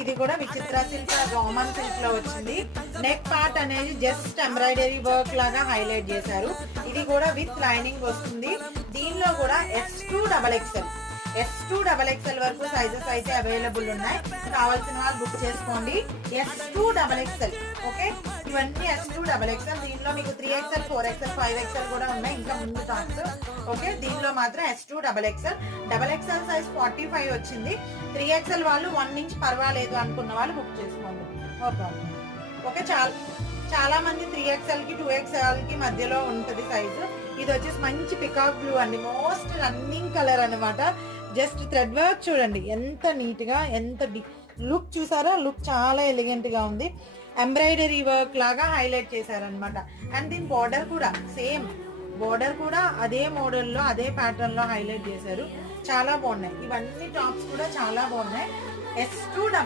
ఇది కూడా విచిత్ర సిల్క్ రోమన్ సిల్క్ లో వచ్చింది. నెక్ పార్ట్ అనేది జస్ట్ ఎంబ్రాయిడరీ వర్క్ లాగా హైలైట్ చేశారు. ఇది కూడా విత్ లైనింగ్ వస్తుంది. దీనిలో కూడా S2XL వరకు సైజెస్ అయితే అవైలబుల్ ఉన్నాయి. కావాల్సిన వాళ్ళు బుక్ చేసుకోండి. S2XL okay. ఇవన్నీ S2XL. దీనిలో మీకు 3XL, 4XL, 5XL కూడా ఉన్నాయి, ఇంకా ముందు టాప్స్. ఓకే, దీనిలో మాత్రం S2XL. XXL సైజ్ 45 వచ్చింది. 3XL వాళ్ళు 1 ఇంచ్ పర్వాలేదు అనుకున్న వాళ్ళు బుక్ చేసుకోండి, నో ప్రాబ్లం. ఓకే, చాలా మంది 3XL కి 2XL కి మధ్యలో ఉంటది సైజు. ఇది వచ్చేసి మంచి పికాక్ బ్లూ అండి, మోస్ట్ రన్నింగ్ కలర్ అనమాట. జస్ట్ థ్రెడ్ వర్క్ చూడండి ఎంత నీట్ గా, ఎంత లుక్ చూసారా, లుక్ చాలా ఎలిగెంట్ గా ఉంది. ఎంబ్రాయిడరీ వర్క్ లాగా హైలైట్ చేశారనమాట. అండ్ దీని బార్డర్ కూడా సేమ్, బార్డర్ కూడా అదే మోడల్లో అదే ప్యాటర్న్ లో హైలైట్ చేశారు. చాలా బాగున్నాయి ఇవన్నీ టాప్స్ కూడా, చాలా బాగున్నాయి. S2XL